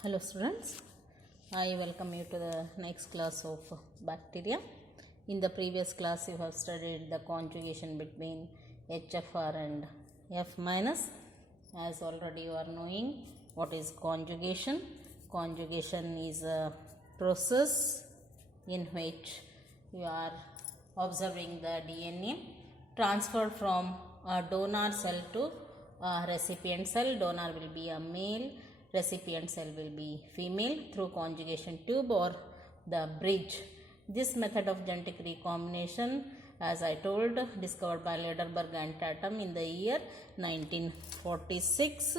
Hello students, I welcome you to the next class of bacteria. In the previous class you have studied the conjugation between HFR and F minus. As already you are knowing what is conjugation. Conjugation is a process in which you are observing the DNA transferred from a donor cell to a recipient cell. Donor will be a male, recipient cell will be female through conjugation tube or the bridge. This method of genetic recombination, as I told, discovered by Lederberg and Tatum in the year 1946,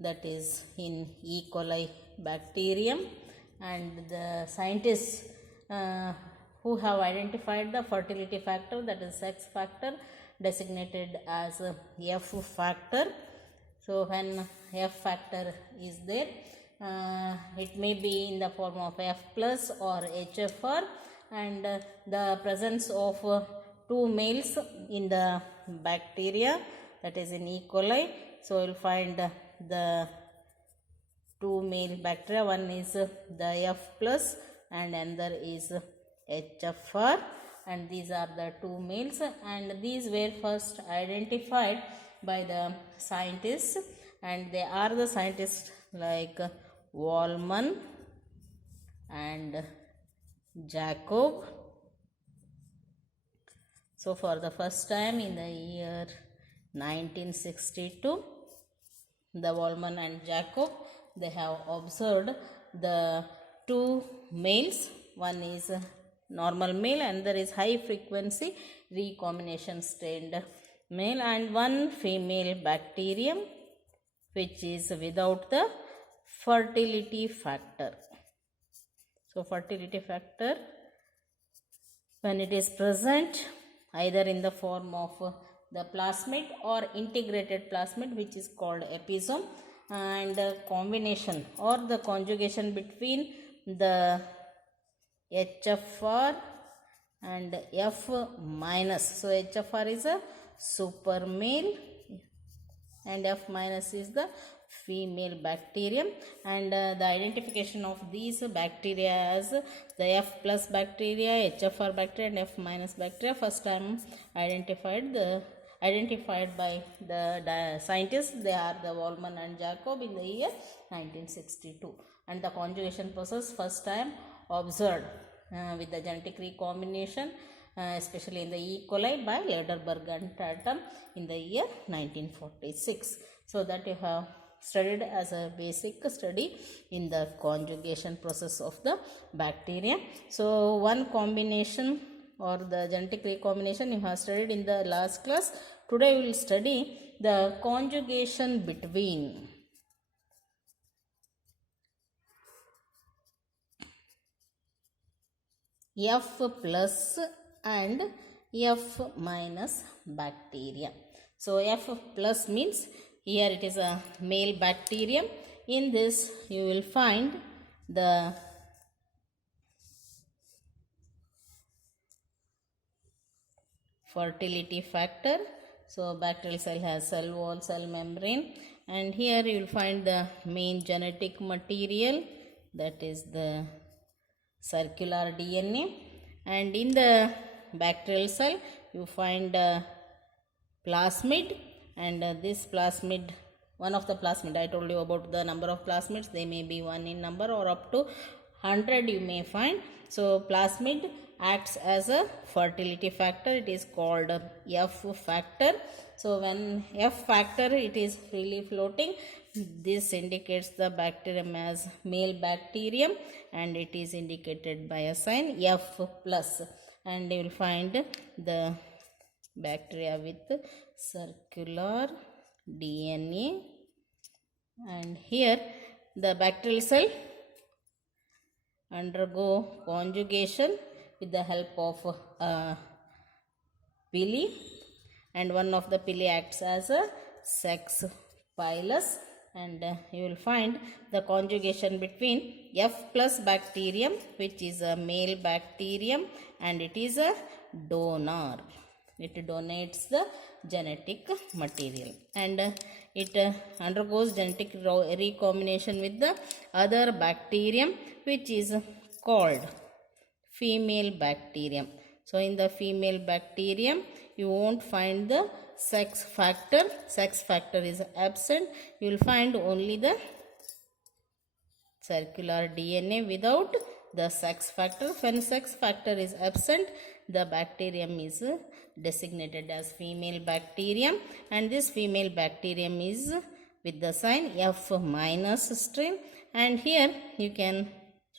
that is in E. coli bacterium, and the scientists who have identified the fertility factor, that is sex factor, designated as F factor. So when F factor is there, it may be in the form of F plus or HFR, and the presence of two males in the bacteria, that is in E. coli. So you will find the two male bacteria, one is the F plus and another is HFR, and these are the two males, and these were first identified by the scientists, and they are the scientists like Wallman and Jacob. So for the first time in the year 1962, the Wallman and Jacob, they have observed the two males, one is normal male and there is high frequency recombination strained male, and one female bacterium which is without the fertility factor. So fertility factor, when it is present either in the form of the plasmid or integrated plasmid, which is called episome, and combination or the conjugation between the HFR and F minus. So HFR is a super male and F minus is the female bacterium, and the identification of these bacteria as the F plus bacteria, HFR bacteria and F minus bacteria first time identified by the scientists. They are the Wallman and Jacob in the year 1962, and the conjugation process first time observed with the genetic recombination, especially in the E. coli by Lederberg and Tatum in the year 1946. So that you have studied as a basic study in the conjugation process of the bacteria. So one combination or the genetic recombination you have studied in the last class. Today we will study the conjugation between F plus and F minus bacteria. So F plus means here it is a male bacterium. In this you will find the fertility factor. So bacterial cell has cell wall, cell membrane, and here you will find the main genetic material, that is the circular DNA, and in the bacterial cell you find plasmid, and this plasmid, one of the plasmid, I told you about the number of plasmids, they may be one in number or up to 100 you may find. So plasmid acts as a fertility factor, it is called F factor. So when F factor it is freely floating, this indicates the bacterium as male bacterium, and it is indicated by a sign F plus, and you will find the bacteria with circular DNA, and here the bacterial cell undergo conjugation with the help of pili, and one of the pili acts as a sex pilus, and you will find the conjugation between F plus bacterium, which is a male bacterium and it is a donor. It donates the genetic material, and it undergoes genetic recombination with the other bacterium, which is called female bacterium. So in the female bacterium, you won't find the sex factor. Sex factor is absent. You will find only the circular DNA without the sex factor. When sex factor is absent, the bacterium is designated as female bacterium, and this female bacterium is with the sign F minus strain, and here you can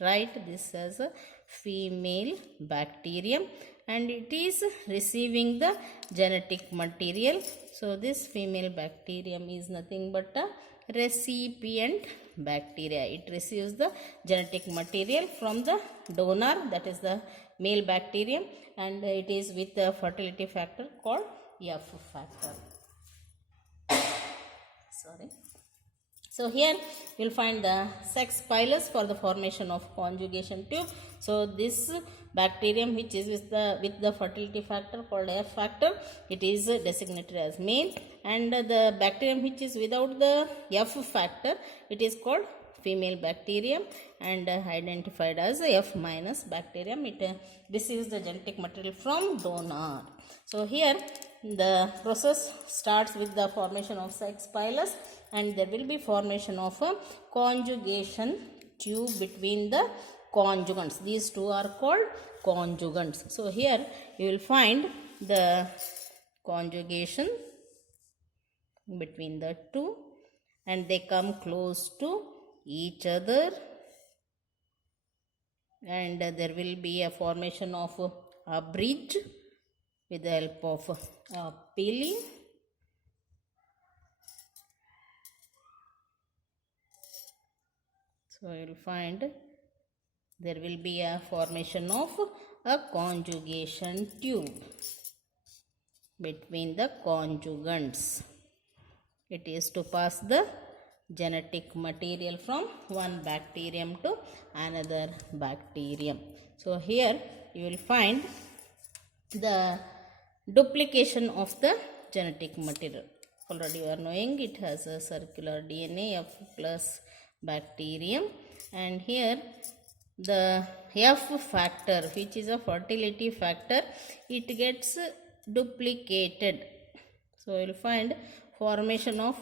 write this as a female bacterium, and it is receiving the genetic material. So this female bacterium is nothing but a recipient bacteria. It receives the genetic material from the donor, that is the male bacterium, and it is with a fertility factor called F factor. Sorry. So here you will find the sex pilus for the formation of conjugation tube. So this bacterium which is with the fertility factor called F factor, it is designated as male, and the bacterium which is without the F factor, it is called female bacterium and identified as F minus bacterium. It receives the genetic material from donor. So here the process starts with the formation of sex pilus, and there will be formation of a conjugation tube between the conjugates. These two are called conjugates. So here you will find the conjugation between the two, and they come close to each other, and there will be a formation of a bridge with the help of pili. So you will find there will be a formation of a conjugation tube between the conjugates. It is to pass the genetic material from one bacterium to another bacterium. So here you will find the duplication of the genetic material. Already you are knowing it has a circular DNA F plus bacterium, and here the F factor, which is a fertility factor, it gets duplicated. So you will find formation of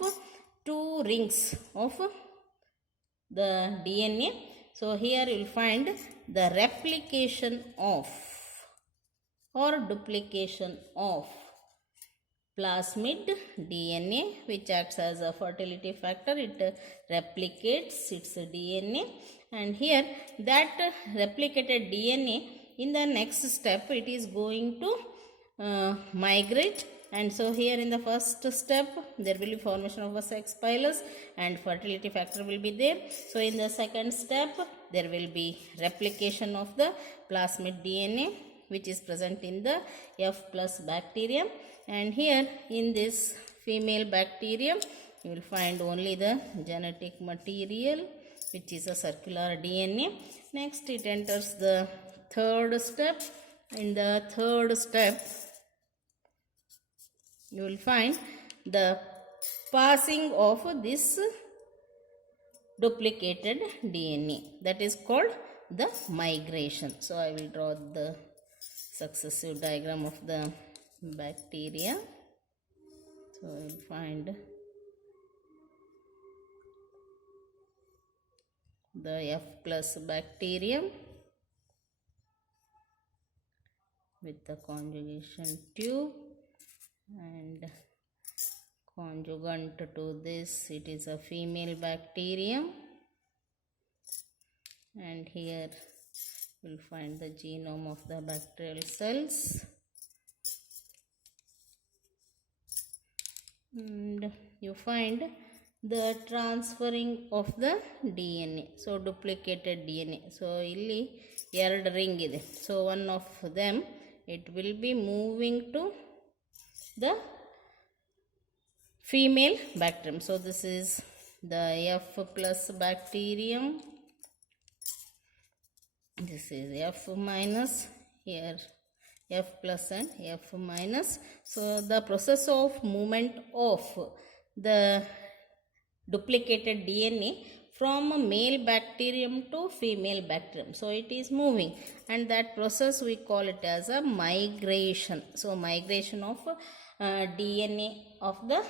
two rings of the DNA. So here you will find the replication of or duplication of plasmid DNA, which acts as a fertility factor. It replicates its DNA, and here that replicated DNA, in the next step it is going to migrate. And so here in the first step there will be formation of a sex pilus and fertility factor will be there. So in the second step there will be replication of the plasmid DNA, which is present in the F plus bacterium, and here in this female bacterium you will find only the genetic material, which is a circular DNA. Next it enters the third step. In the third step you will find the passing of this duplicated DNA, that is called the migration. So I will draw the successive diagram of the bacteria. So you will find the F plus bacterium with the conjugation tube, and conjugant to this, it is a female bacterium, and here you will find the genome of the bacterial cells, and you find the transferring of the DNA. So duplicated DNA. So illi ಎರಡು ring ಇದೆ. So one of them it will be moving to the female bacterium. So this is the F plus bacterium, this is F minus, here F plus and F minus. So the process of movement of the duplicated DNA from male bacterium to female bacterium. So it is moving, and that process we call it as a migration. So migration of DNA of the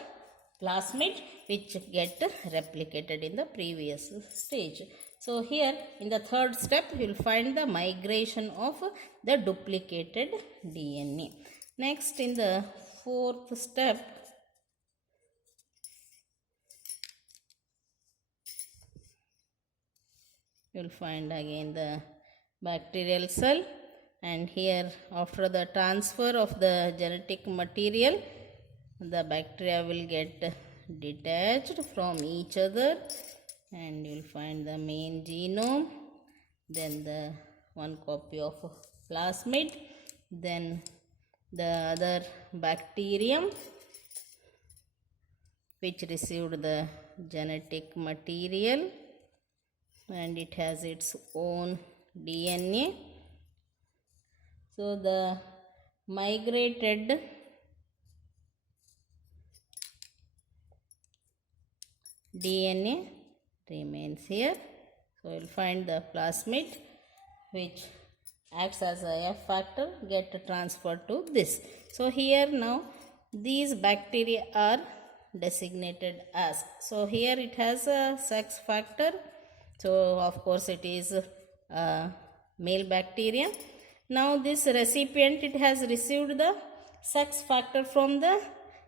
plasmid which get replicated in the previous stage. So here in the third step you will find the migration of the duplicated DNA. Next, in the fourth step, you will find again the bacterial cell, and here after the transfer of the genetic material, the bacteria will get detached from each other, and you will find the main genome, then the one copy of plasmid, then the other bacterium which received the genetic material and it has its own DNA. So the migrated DNA remains here. So you will find the plasmid which acts as a F factor get transferred to this. So here now these bacteria are designated as. So here it has a sex factor. So of course it is a male bacterium. Now this recipient, it has received the sex factor from the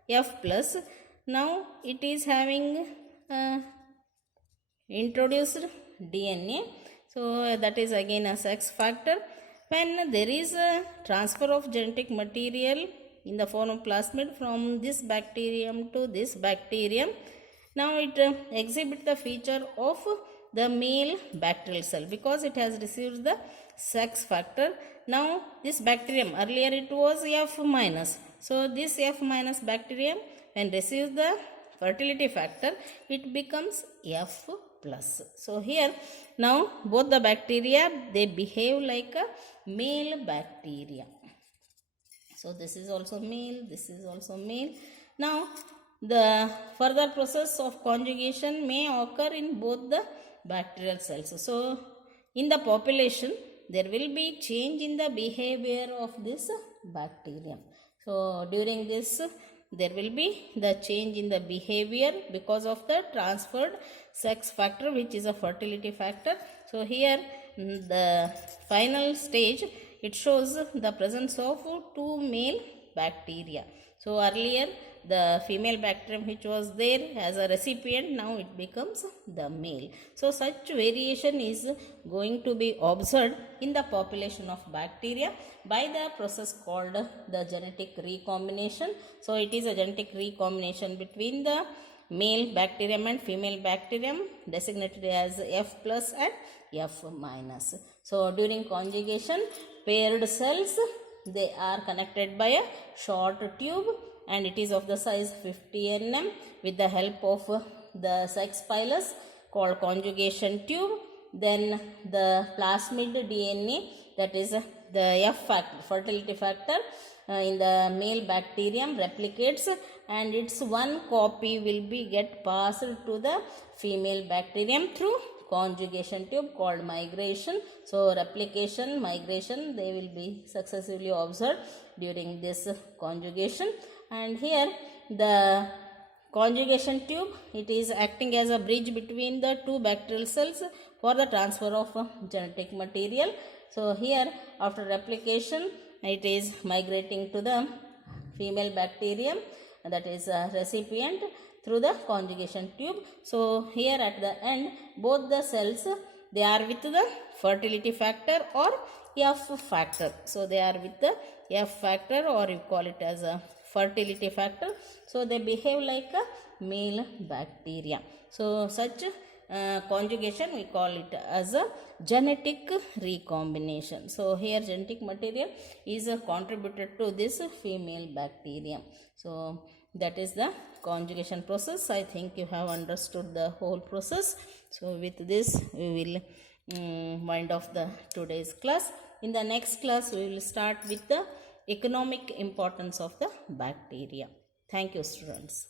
F plus. Now it is having introduced DNA. So that is again a sex factor. When there is a transfer of genetic material in the form of plasmid from this bacterium to this bacterium, now it exhibits the feature of the male bacterial cell because it has received the sex factor. Now this bacterium, earlier it was F minus. So this F minus bacterium, when receives the fertility factor, it becomes F plus. So here now both the bacteria, they behave like a male bacteria. So this is also male, this is also male. Now the further process of conjugation may occur in both the bacterial cells. So in the population there will be change in the behavior of this bacterium. So during this there will be the change in the behavior because of the transferred sex factor which is a fertility factor. So here the final stage, it shows the presence of two male bacteria. So earlier the female bacterium which was there as a recipient, now it becomes the male. So such variation is going to be observed in the population of bacteria by the process called the genetic recombination. So it is a genetic recombination between the male bacterium and female bacterium designated as F plus and F minus. So during conjugation, paired cells, they are connected by a short tube and it is of the size 50 nm with the help of the sex pilus called conjugation tube. Then the plasmid DNA, that is the F factor, fertility factor, in the male bacterium replicates and its one copy will be get passed to the female bacterium through conjugation tube called migration. So replication, migration, they will be successively observed during this conjugation. And here the conjugation tube, it is acting as a bridge between the two bacterial cells for the transfer of genetic material. So here after replication, it is migrating to the female bacterium, that is a recipient, through the conjugation tube. So here at the end, both the cells, they are with the fertility factor or F factor. So they are with the F factor, or you call it as a fertility factor. So they behave like a male bacteria. So such conjugation we call it as a genetic recombination. So here genetic material is contributed to this female bacterium. So that is the conjugation process. I think you have understood the whole process. So with this we will wind off the today's class. In the next class we will start with the economic importance of the bacteria. Thank you, students.